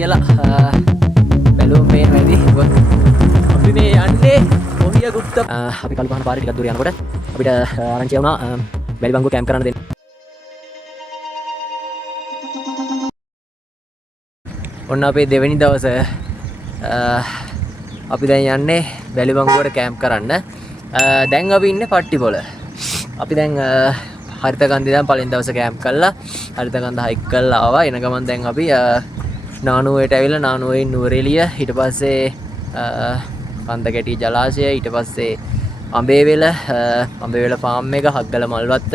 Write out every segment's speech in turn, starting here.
කියලා බැලුවම පේනවා ඇති. අපි මේ යන්නේ ඔහිය ගුප්ත අපි කල්පහන පාරේ ටිකක් දුර යනකොට අපිට ආරංචි වුණා වැලිබංගුව කැම්ප් කරන්න දෙන්න. ඔන්න අපේ දෙවෙනි දවසේ අපි දැන් යන්නේ වැලිබංගුවට කැම්ප් කරන්න. දැන් අපි ඉන්නේ පට්ටිපොළ. අපි දැන් හරිතකන්දේ දැන් පළවෙනි දවසේ කැම්ප් කළා. හරිතකන්ද හයික් කරලා ආවා. එන ගමන් දැන් අපි නානුවේට ඇවිල්ලා නානුවේ නුවරඑළිය ඊට පස්සේ කන්දකැටි ජලාශය ඊට පස්සේ අඹේවෙල ෆාම් එක හග්ගල මල්වත්ත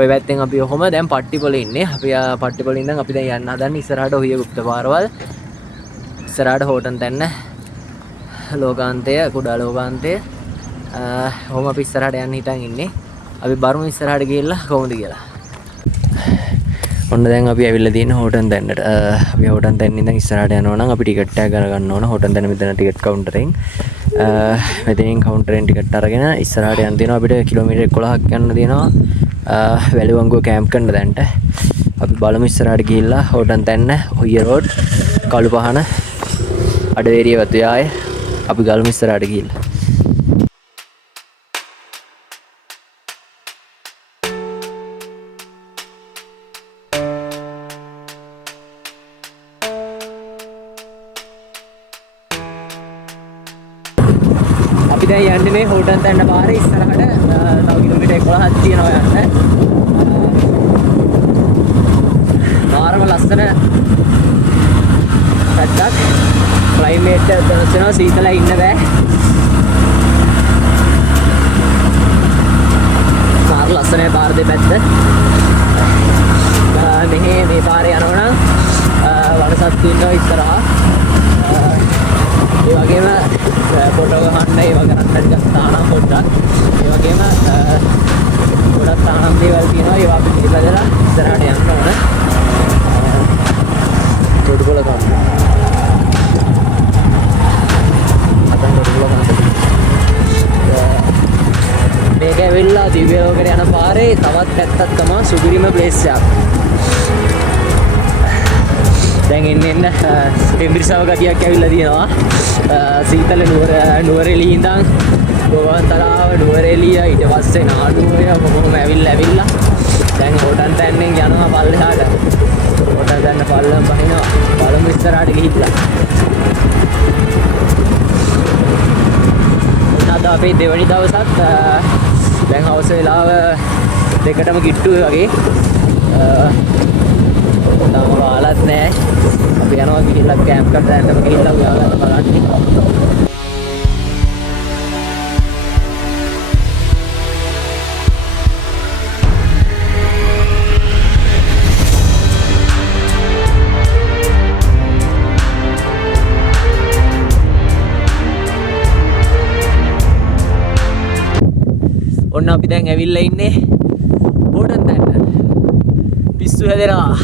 ඔය පැත්තෙන් අපි ඔහොම දැන් පට්ටිපොළ ඉන්නේ. අපි පට්ටිපොළ ඉඳන් අපි දැන් යන්න හදන්නේ ඉස්සරහට ඔහිය ගුප්ත පාරවල්. ඉස්සරහට හෝටන් තැන්න ලෝකාන්තය කුඩා ලෝකාන්තය ඔහොම අපි ඉස්සරහට යන්න හිතන් ඉන්නේ. අපි බරමු ඉස්සරහට ගිහිල්ලා කොහොමද කියලා. ඔන්න දැන් අපි ඇවිල්ලා තියෙන හෝටන් තැන්නට. අපි හෝටන් තැන්න ඉඳන් ඉස්සරහට යනවා නම් අපි ටිකට් එක ගන්න ඕන. හෝටන් තැන්න මෙතන ටිකට් කවුන්ටරෙන්. මෙතනින් කවුන්ටරෙන් ටිකට් අරගෙන ඉස්සරහට යන්න තියෙනවා. අපිට කිලෝමීටර් 11ක් යන්න තියෙනවා. වැලිබංගුව කැම්ප් කරන්න දැන්ට. අපි බලමු ඉස්සරහට ගිහිල්ලා හෝටන් තැන්න ඔහිය රෝඩ් කළුපහන අඩවේරිය වතුයාය අපි ගලමු ඉස්සරහට ගිහිල්ලා. අපි දැන් යන්නේ මේ හෝටන් තැන්න පාරේ ඉස්සරහට තව කිලෝමීටර් 11ක් තියෙනවා යන්න. මාරම ලස්සන පැත්තක්. ක්ලයිමේට් එක වෙනස් වෙනවා, සීතලයි ඉන්න බෑ. මාර ලස්සනයි පාර දෙපැත්ත. මේ පාරේ යනවා නම් වනසත් ඉන්නවා ඉස්සරහා. ඒ වගේම ෆොටෝ ගන්න ඒ වගේ රටට ස්ථානම් පොඩ්ඩක්. ඒ වගේම ගොඩක් ස්ථානම් දේවල් තියෙනවා. ඒවා අපි පිළිබඳලා ඉස්සරහට යන්න ඕන. තොටුපොළ ගන්න. අතන තොටුපොළ ගන්න. මේක ඇවිල්ලා දිව්‍ය ලෝකයට යන පාරේ තවත් පැත්තක් තමයි සුපිරිම ප්ලේස් එකක්. දැන් එන්න ටෙම්පරේචර් ගතියක් ඇවිල්ලා තියෙනවා. සීතල නුවරඑළිය ඉඳන් ගෝවන්තලාව නුවරඑළිය ඊට පස්සේ නාඩුවේ කොහොම ඇවිල්ලා දැන් හෝටන් තැන්නෙන් යනවා පල්ලෙහාට. හෝටන් තැන්න පල්ලෙන් බහිනවා. බලමු ඉස්සරහට ගිහිල්ලා. අද අපේ දෙවනි දවසත් දැන් හවස වෙලාව 2ටම කිට්ටුවේ වගේ. තාම කාලත් නැහැ. අපි යනවා ගිහිල්ලා කැම්ප් කරලා දැන්ටම ගිහිල්ලා ඔයාලට බලන්න. ඔන්න අපි දැන් ඇවිල්ලා ඉන්නේ හෝටන් තැන්න. පිස්සු හැදෙනවා.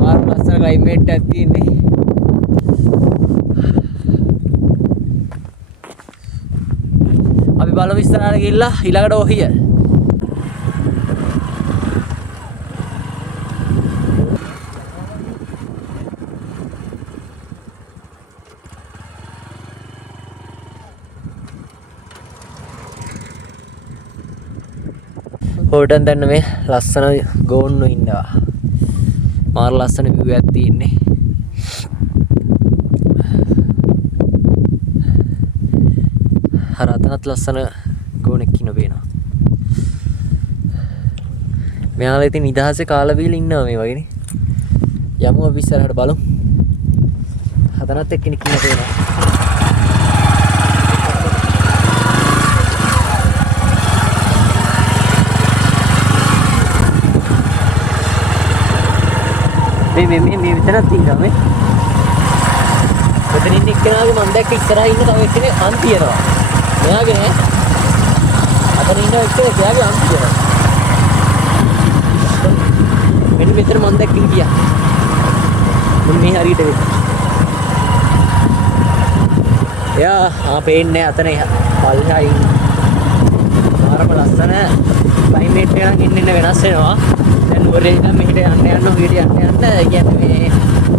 මාර ලස්සන ක්ලයිමේට් එකක් තියෙන්නේ. අපි බලමු ඉස්සරහට ගිහිල්ලා ඊළඟට ඔහිය. හෝටන් දැන්න මේ ලස්සන ගෝන්නු ඉන්නවා. මාර ලස්සන view එකක් තියෙන්නේ. හරතනත් ලස්සන ගෝනෙක් ඉන්න පේනවා. මෙයාලා ඉතින් නිදහසේ කාලා බීලා ඉන්නවා මේ වගේනේ. යමු අපි ඉස්සරහට බලමු. හතනත් එක්කෙනෙක් ඉන්න පේනවා. මේ විතරක් තියෙනවා මේ. මෙතන ඉන්න එක්කෙනාගේ මම දැක්ක ඉස්සරහා ඉන්න තව එක්කෙනෙක් අන් තියනවා. මෙයාගේ නෑ. අතන ඉන්න එක්කෙනෙක් එයාගේ අන් තියනවා. මෙන්න මෙතන මම දැක්ක ගියා. මුන් මේ හරියට වෙන්න. එයා පේන්නේ අතන පල්ලෙහා ඉන්න. ආරම ලස්සන ක්ලයිමේට් එක නම් ඉන්න වෙනස් වෙනවා. දැන් නුවරේ ඉඳන් මෙහෙට යන්න යන්න කියන්නේ මේ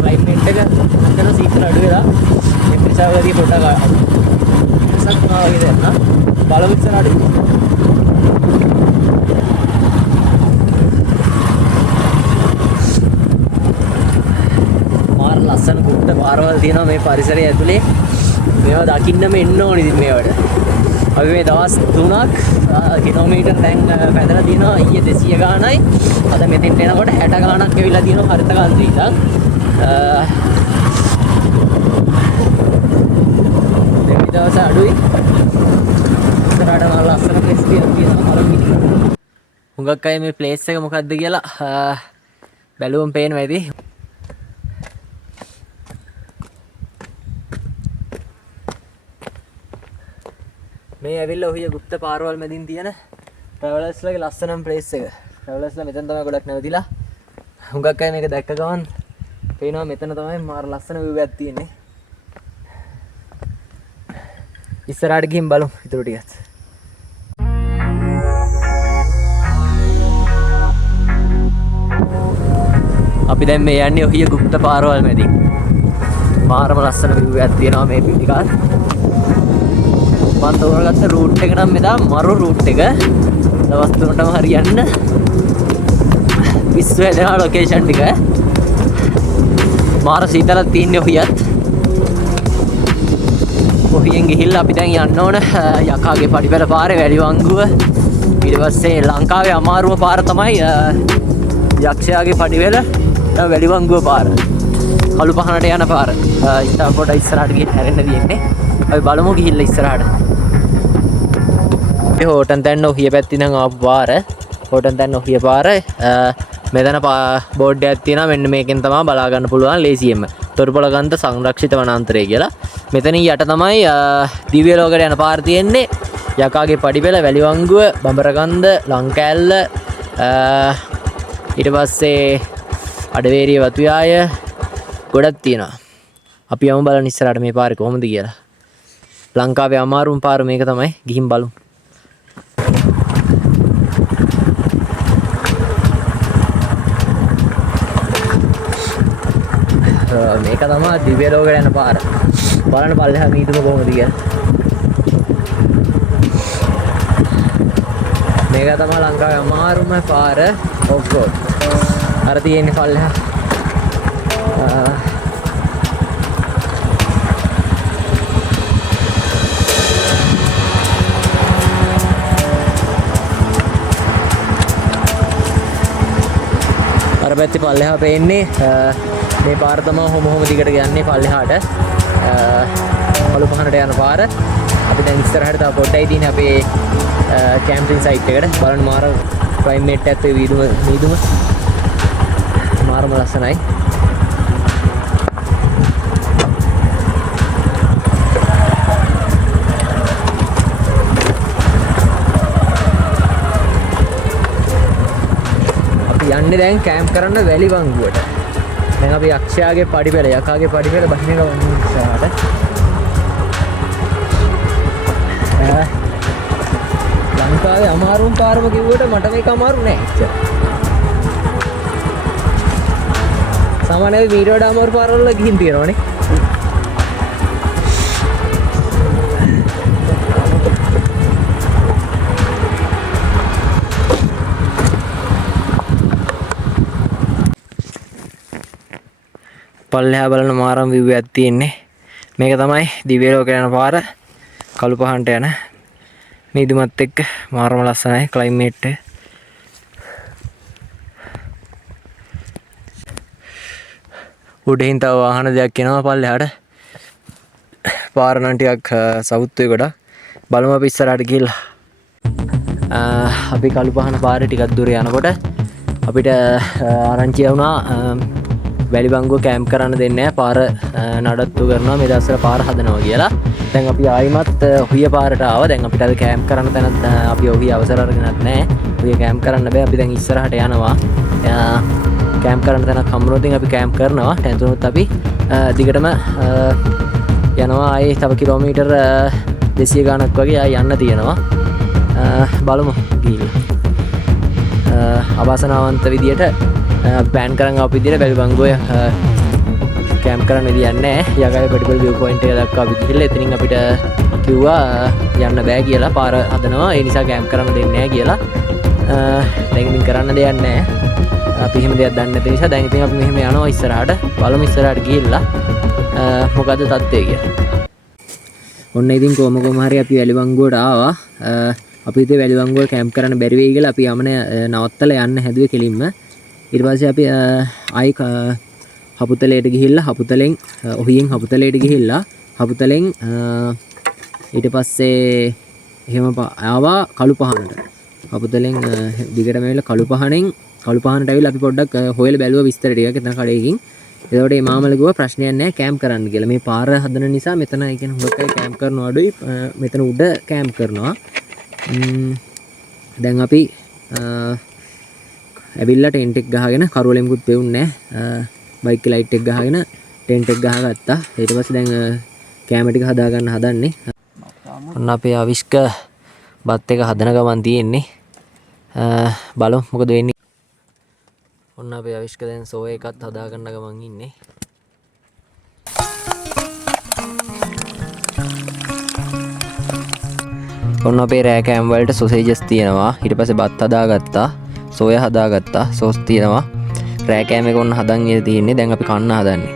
ක්ලයිමේට් එක අතන සීතල අඩු වෙලා ඒ නිසා වගේ පොඩ්ඩක් වෙනසක් වුණා වගේ දැන් බලමු ඉස්සරහට. මාර ලස්සන කුට්ට පාරවල් තියෙනවා මේ පරිසරය ඇතුලේ. මේවා දකින්නම එන්න ඕනේ ඉතින් මේවට. අපි මේ දවස් 3ක් කිලෝමීටර් දැන් පැදලා තියෙනවා ඊයේ 200 ගානයි. අද මෙතෙන්ට එනකොට 60 ගානක් ඇවිල්ලා තියෙනවා හරිත කන්දේ ඉඳන්. දෙවි දවස් අඩුයි. ඉස්සරහට මම ලස්සන ප්ලේස් එකක් තියෙනවා බලන්න. හුඟක් අය මේ ප්ලේස් එක මොකද්ද කියලා බැලුවම පේනවා ඉතින්. මේ ඇවිල්ලා ඔහිය ගුප්ත පාරවල් මැදින් තියෙන ට්‍රැවලර්ස්ලාගේ ලස්සනම ප්ලේස් එක. ට්‍රැවලර්ස්ලා මෙතන තමයි ගොඩක් නැවතිලා. හුඟක් අය මේක දැක්ක ගමන් පේනවා මෙතන තමයි මාර ලස්සන view එකක් තියෙන්නේ. ඉස්සරහට ගිහින් බලමු ඊටු ටිකත්. අපි දැන් මේ යන්නේ ඔහිය ගුප්ත පාරවල් මැදින්. මාරම ලස්සන view එකක් තියෙනවා මේ පිටිකාර. මම තෝරගත්ත රූට් එක නම් මෙදා මරු රූට් එක. දවස් 3ටම හරියන්න විශ්ව දෙනා ලොකේෂන් ටික. මාර සීතලක් තියෙන්නේ ඔහියත්. ඔහියෙන් ගිහිල්ලා අපි දැන් යන්න ඕන යකාගේ පඩිපෙළ පාරේ වැලිවංගුව. ඊට පස්සේ ලංකාවේ අමාරුම පාර තමයි යක්ෂයාගේ පඩිපෙළ වැලිවංගුව පාර. කළු පහනට යන පාර. ඉතින් පොඩ ඉස්සරහට ගිහින් හැරෙන්න තියෙන්නේ. අපි බලමු ගිහිල්ලා ඉස්සරහට. හෝටන් තැන්න ඔහිය පැත්ති නම් ආපු පාර. හෝටන් තැන්න ඔහිය පාර. මෙතන බෝඩ් එකක් තියෙනවා. මෙන්න මේකෙන් තමයි බලා ගන්න පුළුවන් ලේසියෙන්ම. තොරපොළගන්ත සංරක්ෂිත වනාන්තරය කියලා. මෙතනින් යට තමයි දිව්‍ය ලෝකයට යන පාර තියෙන්නේ. යකාගේ පඩිපෙළ වැලිවංගුව බඹරගන්ද ලංකෑල්ල ඊට පස්සේ අඩවේරිය වතුයාය ගොඩක් තියෙනවා. අපි යමු බලන්න ඉස්සරහට මේ පාරේ කොහොමද කියලා. ලංකාවේ අමාරුම පාර මේක තමයි. ගිහින් බලමු. මේක තමයි දිව්‍ය ලෝකයට යන පාර. බලන්න පල්ලෙහා මීදුම කොහොමද කියලා. මේක තමයි ලංකාවේ අමාරුම පාර ඔෆ් රෝඩ්. අර තියෙන්නේ පල්ලෙහා. අර පැත්තේ පල්ලෙහා පේන්නේ මේ පාර තමයි හොම දිගට යන්නේ පල්ලෙහාට. කළු පහනට යන පාර. අපි දැන් ඉස්සරහට තව පොඩ්ඩයි තියෙන්නේ අපේ කැම්පින් සයිට් එකට. බලන්න මාර ක්ලයිමේට් එකත් මීදුම මාරම ලස්සනයි. යන්නේ දැන් කැම්ප් කරන්න වැලිවංගුවට. දැන් අපි යක්ෂයාගේ පඩිපෙළ යකාගේ පඩිපෙළ බහින ගමන් ඉස්සරහට. ලංකාවේ අමාරුම පාරම කිව්වට මට මේක අමාරු නෑ එච්චර. සාමාන්‍යයෙන් වීඩියෝඩ අමාරු පාරවල ගිහින් තියෙනවනේ. පල්ලෙහා බලන මාරම් view එකක් තියෙන්නේ. මේක තමයි දිව්‍ය ලෝකයට යන පාර. කළු පහනට යන මීදුමත් එක්ක මාරම ලස්සනයි ක්ලයිමේට් එක. උඩින් තව වාහන දෙයක් එනවා පල්ලෙහාට. පාර නම් ටිකක් සවුත්තුවේ ගොඩක්. බලමු අපි ඉස්සරහට ගිහලා. අපි කළු පහන පාරේ ටිකක් දුර යනකොට අපිට ආරංචි වුණා වැලිබංගුව කැම්ප් කරන්න දෙන්නේ නැහැ. පාර නඩත්තු කරනවා මේ දවස්වල පාර හදනවා කියලා. දැන් අපි ආයිමත් ඔහිය පාරට ආවා. දැන් අපිට අද කැම්ප් කරන්න තැනත් අපි ඔහිය අවසර අරගෙනත් නැහැ. ඔහිය කැම්ප් කරන්න බෑ. අපි දැන් ඉස්සරහට යනවා. කැම්ප් කරන්න තැනක් හම්බුනොත් අපි කැම්ප් කරනවා. නැතුනොත් අපි දිගටම යනවා. ආයේ තව කිලෝමීටර් 200 ගානක් වගේ ආයේ යන්න තියෙනවා. බලමු ගිහින්. අවාසනාවන්ත විදියට ප්ලෑන් කරන් ආපු විදියට වැලිබංගුවේ කැම්ප් කරන්න විදියක් නැහැ. යගාවේ පටිපල් view point එක දක්වා අපි ගිහිල්ලා එතනින් අපිට කිව්වා යන්න බෑ කියලා, පාර හදනවා ඒ නිසා කැම්ප් කරන්න දෙන්නේ නැහැ කියලා. දැන් ඉතින් කරන්න දෙයක් නැහැ. අපි එහෙම දෙයක් දන්නේ නැති නිසා දැන් ඉතින් අපි මෙහෙම යනවා ඉස්සරහට. බලමු ඉස්සරහට ගිහිල්ලා මොකද්ද තත්ත්වය කියලා. ඔන්න ඉතින් කොහොම හරි අපි වැලිබංගුවට ආවා. අපි ඉතින් වැලිබංගුව කැම්ප් කරන්න බැරි වෙයි කියලා අපි යමන නවත්තලා යන්න හැදුවේ කෙලින්ම. ඊට පස්සේ අපි ආයි හපුතලයට ගිහිල්ලා හපුතලෙන් ඔහියෙන් හපුතලයට ගිහිල්ලා හපුතලෙන් ඊට පස්සේ එහෙම ආවා කළු පහනට. හපුතලෙන් දිගටම ඇවිල්ලා කළු පහනට ඇවිල්ලා අපි පොඩ්ඩක් හොයලා බැලුවා විස්තර ටිකක් එතන කඩේකින්. එතකොට මේ මාමල ගිහුවා ප්‍රශ්නයක් නැහැ කැම්ප් කරන්න කියලා. මේ පාර හදන නිසා මෙතන ඒ කියන්නේ හොරකයි කැම්ප් කරනවා අඩුයි. මෙතන උඩ කැම්ප් කරනවා. දැන් අපි ඇවිල්ලා ටෙන්ට් එක ගහගෙන කරුවලෙමුකුත් පෙවුන්නේ නැහැ. බයික් එක ලයිට් එක ගහගෙන ටෙන්ට් එක ගහගත්තා. ඊට පස්සේ දැන් කැම ටික හදා ගන්න හදන්නේ. ඔන්න අපේ අවිෂ්ක බත් එක හදන ගමන් තියෙන්නේ. බලමු මොකද වෙන්නේ. ඔන්න අපේ අවිෂ්ක දැන් සෝ එකත් හදා ගන්න ගමන් ඉන්නේ. ඔන්න අපේ රෑ කෑම් වලට සොසේජස් තියෙනවා. ඊට පස්සේ බත් හදාගත්තා. සෝයා හදාගත්තා. සෝස් තියෙනවා. රෑ කෑම එක ඔන්න හදන් ඉඳ තියෙන්නේ. දැන් අපි කන්න හදන්නේ.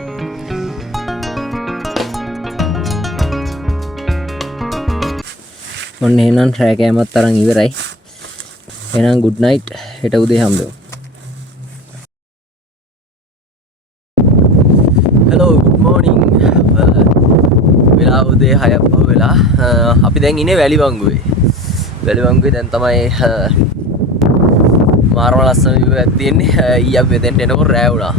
ඔන්න එහෙනම් රෑ කෑමත් තරම් ඉවරයි. එහෙනම් good night. හෙට උදේ හම්බෙමු. hello good morning. වෙලාව උදේ 6ක් පහු වෙලා අපි දැන් ඉන්නේ වැලිබංගුවේ. වැලිබංගුවේ දැන් තමයි මාරම ලස්සන view එකක් තියෙන්නේ. ඊ අපි මෙතෙන්ට එනකොට රෑ වුණා.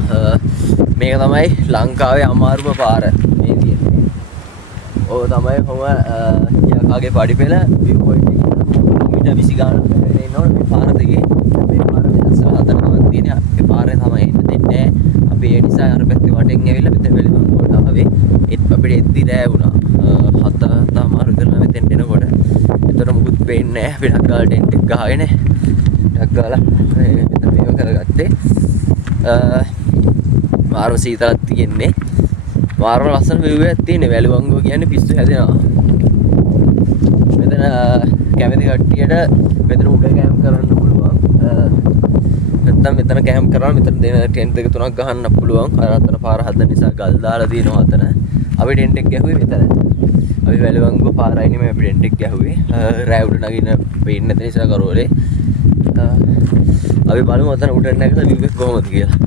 මේක තමයි ලංකාවේ අමාරුම පාර මේ තියෙන්නේ. ඕක තමයි කොහොම යකාගේ පඩිපෙළ view point එක කිලෝමීටර් 20 ගානක් වෙන ඉන්නවනේ මේ පාර දෙකේ. මේ පාර වෙනස්ලා හතරක් තියෙනවා. ඒ පාරේ තමයි එන්න දෙන්නේ. අපි ඒ නිසා අර පැත්තේ වටෙන් ඇවිල්ලා මෙතන වැලිබංගුවට ආවේ. ඒත් අපිට එද්දි රෑ වුණා. 7:00 විතර මෙතෙන්ට එනකොට. ඒතර මුකුත් පේන්නේ නැහැ. අපි ඩක්ගාලා ටෙන්ට් එක ගහගෙන ඩක්ගාලා මෙතන මේව කරගත්තේ. මාරු සීතලක් තියෙන්නේ. මාරු ලස්සන view එකක් තියෙන්නේ. වැලිබංගුව කියන්නේ පිස්සු හැදෙනවා. මෙතන කැමති කට්ටියට මෙතන උඩ කැම්ප් කරන්න පුළුවන්. නැත්නම් මෙතන කැම්ප් කරලා මෙතන දෙන ටෙන්ට් එක තුනක් ගහන්න පුළුවන්. අර අතන පාර හදන නිසා ගල් දාලා දිනවා අතන. අපි ටෙන්ට් එක ගැහුවේ මෙතන. අපි වැලිබංගුව පාරයි නෙමෙයි අපි ටෙන්ට් එක ගැහුවේ. රෑ උඩ නගින්න වෙන්නේ නැති නිසා කරෝලේ. අපි බලමු අතන උඩ නැගලා view එක කොහොමද කියලා.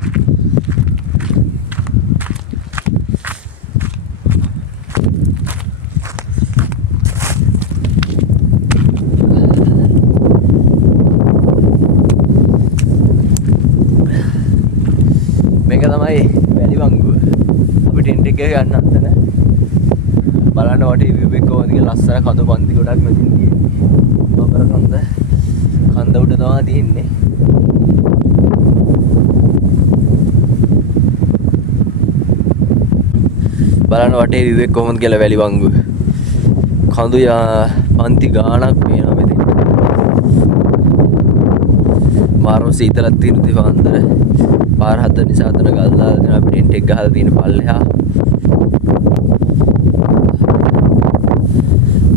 මේක තමයි වැලිබංගුව. අපි ටෙන්ට් එක ගන්න අතන බලන්න වටේ view එක කොහොමද කියලා. ලස්සන කඳු පන්ති ගොඩක් මෙතන තියෙන්නේ. බබර කන්ද උඩ තමයි තියෙන්නේ. බලන්න වටේ view එක කොහොමද කියලා වැලිබංගුව. කඳු පන්ති ගාණක් පේනවා මෙතන. මාරු සීතලක් තියෙන දිවාන්තර. පාර හදන නිසා අතන ගල් දාලා දෙනවා. අපි ටෙන්ට් එක ගහලා තියෙන පල්ලෙහා.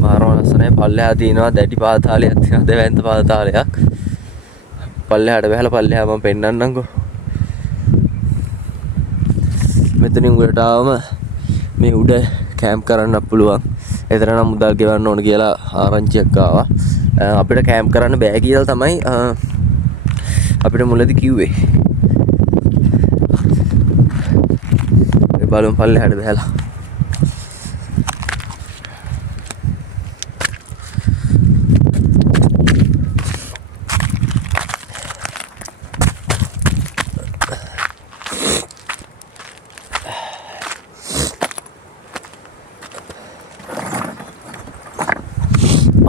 මාරු ලස්සනයි. පල්ලෙහා තියෙනවා දැටි පාතාලයක් තියෙනවා. දෙවැන්ත පාතාලයක්. පල්ලෙහාට බහලා පල්ලෙහා මම පෙන්නන්නම්කෝ. මෙතනින් උඩට ආවම මේ උඩ කැම්ප් කරන්න පුළුවන්. එතන නම් මුදල් ගෙවන්න ඕන කියලා ආරංචියක් ආවා. අපිට කැම්ප් කරන්න බෑ කියලා තමයි අපිට මුලදී කිව්වේ. බලමු පල්ලෙහාට බහලා.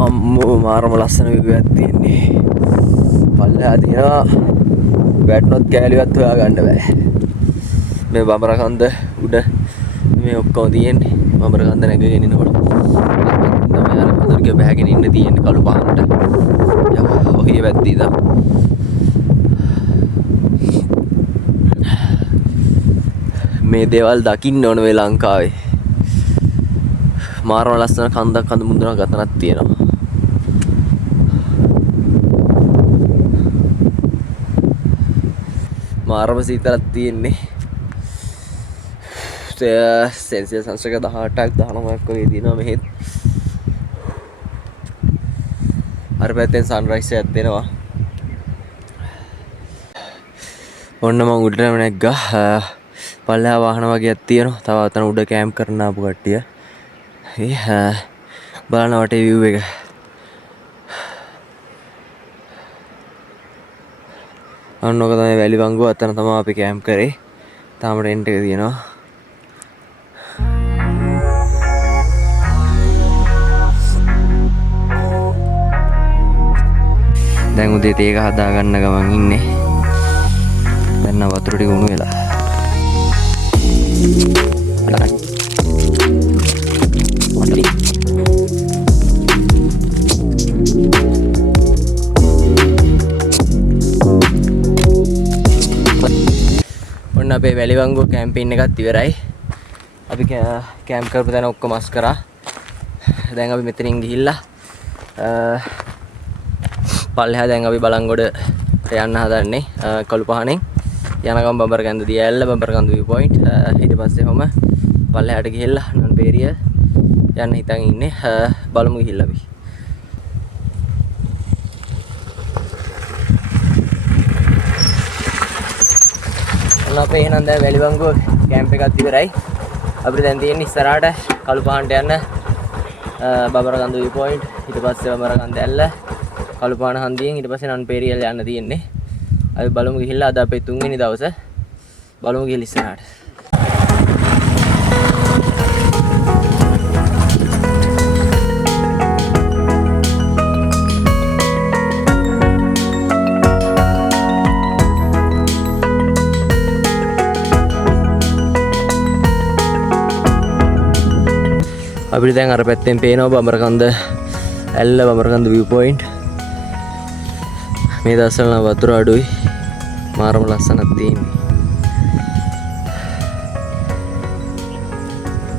අම්මෝ මාරම ලස්සන view එකක් තියෙන්නේ. පල්ලෙහා තියෙනවා වැටුනොත් කෑලිවත් හොයාගන්න බෑ. මේ බඹර කන්ද උඩ මේ ඔක්කොම තියෙන්නේ. බඹර කන්ද නැගගෙන ඉනකොට තමයි අර පදරික බහගෙන ඉන්න තියෙන්නේ කළු පහනට. ඔහිය වැද්දී දා. මේ දේවල් දකින්න ඕන වෙයි ලංකාවේ. මාරම ලස්සන කන්දක් කඳ මුදුනක් ගතනක් තියෙනවා. මාරම සීතලක් තියෙන්නේ. සෙන්සියස් අංශක 18ක් 19ක් වගේ තියෙනවා මෙහෙත්. අර පැත්තෙන් සන්රයිස් එකක් දෙනවා. ඔන්න මම උඩටම නැග්ගා. පල්ලෙහා වාහන වගේක් තියෙනවා. තව අතන උඩ කැම්ප් කරන්න ආපු කට්ටිය. බලන්න වටේ view එක. අන්න ඔක තමයි වැලිවංගුව. අතන තමයි අපි කැම්ප් කරේ. තාම රෙන්ට් එක තියෙනවා. දැන් උදේ තේ එක හදා ගන්න ගමන් ඉන්නේ. දැන් නම් වතුර ටික උණු වෙලා. ඔන්න අපේ වැලිවංගුව කැම්පේන් එකත් ඉවරයි. අපි කැම්ප් කරපු තැන ඔක්කොම අස් කරා. දැන් අපි මෙතනින් ගිහිල්ලා පල්ලෙහා දැන් අපි බලංගොඩ යන්න හදන්නේ කළුපහණෙන්. යනගම බඹරකන්ද දියඇල්ල බඹරකන්ද view point. ඊට පස්සේ ඔහම පල්ලෙහාට ගිහිල්ලා නන්පේරිය යන්න හිතන් ඉන්නේ. බලමු ගිහිල්ලා අපි. අපේ එහෙනම් දැන් වැලිවංගුව කැම්ප් එකත් ඉවරයි. අපිට දැන් තියෙන්නේ ඉස්සරහට කළුපහණට යන්න බඹරකන්ද view point. ඊට පස්සේ බඹරකන්ද ඇල්ල කළුපහණ හන්දියෙන් ඊට පස්සේ නන්පේරියල් යන්න තියෙන්නේ. අපි බලමු ගිහිල්ලා අද අපේ 3 වෙනි දවසේ බලමු ගිහින් ඉස්සරහට. අපිට දැන් අර පැත්තෙන් පේනවා බඹරකන්ද ඇල්ල බඹරකන්ද view point. මේ දවස්වල නම් වතුර අඩුයි. මාරම ලස්සනක් තියෙන්නේ.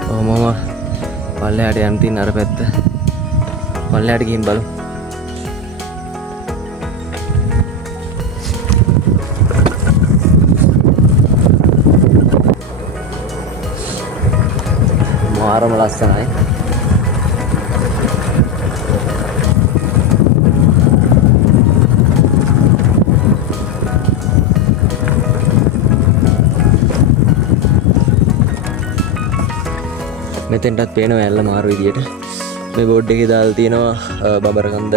ඔහොමම පල්ලෙහාට යන්න තියෙන අර පැත්ත. පල්ලෙහාට ගිහින් බලමු. මාරම ලස්සනයි. මෙතෙන්ටත් පේනවා ඇල්ල මාරු විදියට. මේ බෝඩ් එකේ දාලා තියෙනවා බඹරකන්ද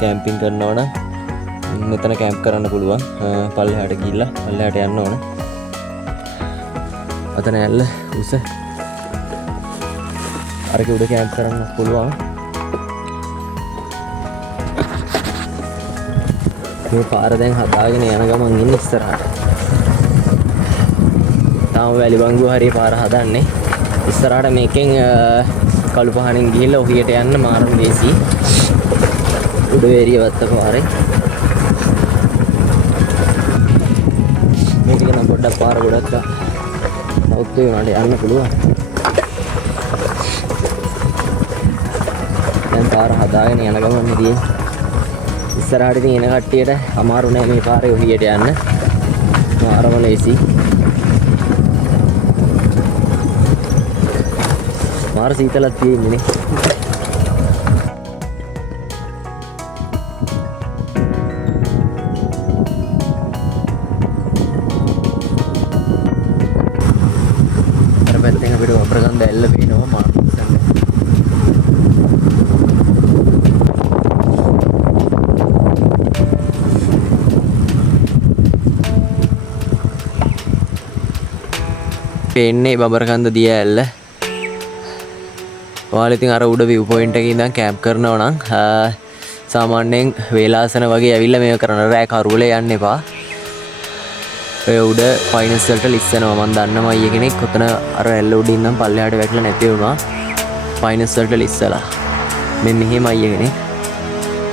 කැම්පින් කරනවා නම් මෙතන කැම්ප් කරන්න පුළුවන්. පල්ලෙහාට ගිහිල්ලා පල්ලෙහාට යන්න ඕන. අතන ඇල්ල උස. අරක උඩ කැම්ප් කරන්න පුළුවන්. මේ පාර දැන් හදාගෙන යන ගමන් ඉන්නේ ඉස්සරහට. තාම වැලිවංගුව හරිය පාර හදන්නේ. ඉස්සරහට මේකෙන් කළුපහණෙන් ගිහිල්ලා ඔහියට යන්න මාරම ලේසි. උඩවේරිය වත්ත පාරේ. මේක නම් පොඩ්ඩක් පාර ගොඩක් සෞත් වුණාට යන්න පුළුවන්. දැන් පාර හදාගෙන යන ගමන් ඉතින් ඉස්සරහට ඉතින් එන කට්ටියට අමාරු නෑ මේ පාරේ ඔහියට යන්න. මාරම ලේසි. මාර සීතලක් තියෙන්නේ නේ. අර පැත්තෙන් අපිට වපරකන්ද ඇල්ල පේනවා මාර ලස්සනයි. පේන්නේ බඹරකන්ද දිය ඇල්ල. ඔයාලා ඉතින් අර උඩ view point එකේ ඉඳන් කැම්ප් කරනවා නම් සාමාන්‍යයෙන් වේලාසන වගේ ඇවිල්ලා මේක කරන රෑ කරුවලේ යන්න එපා. ඔය උඩ ෆයිනස් වලට ලිස්සනවා. මම දන්නම අයිය කෙනෙක් ඔතන අර ඇල්ල උඩ ඉඳන් පල්ලෙහාට වැටලා නැති වුණා. ෆයිනස් වලට ලිස්සලා. මෙන්න මෙහෙම අයිය කෙනෙක්.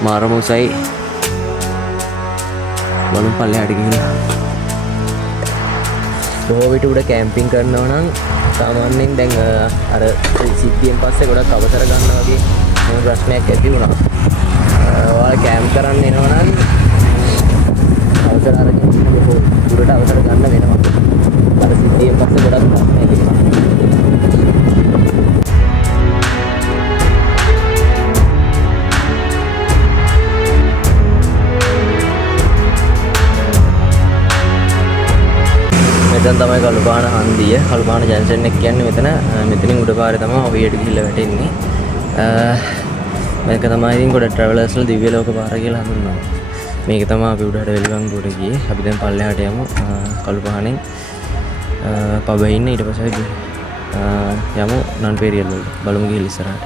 මාරම උසයි. බලමු පල්ලෙහාට ගිහින්. බොහෝ විට උඩ කැම්පින් කරනවා නම් සාමාන්‍යයෙන් දැන් අර සිද්ධියෙන් පස්සේ ගොඩක් අවසර ගන්නවා වගේ මොන ප්‍රශ්නයක් ඇති වුණා. ඔයාලා කැම්ප් කරන්න එනවා නම් අවසර අරගෙන බොහෝ දුරට අවසර ගන්න වෙනවා. අර සිද්ධියෙන් පස්සේ ගොඩක් ප්‍රශ්න ඇති වුණා. මෙතන තමයි කළුපාන හන්දිය. කළුපාන ජංක්ෂන් එක කියන්නේ මෙතනින් උඩ පාරේ තමයි ඔවියට ගිහිල්ලා වැටෙන්නේ. මේක තමයි ඉතින් ගොඩ ට්‍රැවලර්ස්ලා දිව්‍ය ලෝක පාර කියලා හඳුන්වනවා. මේක තමයි අපි උඩට වෙලිවංගුවට ගියේ. අපි දැන් පල්ලෙහාට යමු. කළුපානෙන් පබේ ඉන්න ඊට පස්සේ යමු නන්පෙරියල් වලට. බලමු ගිහින් ඉස්සරහට.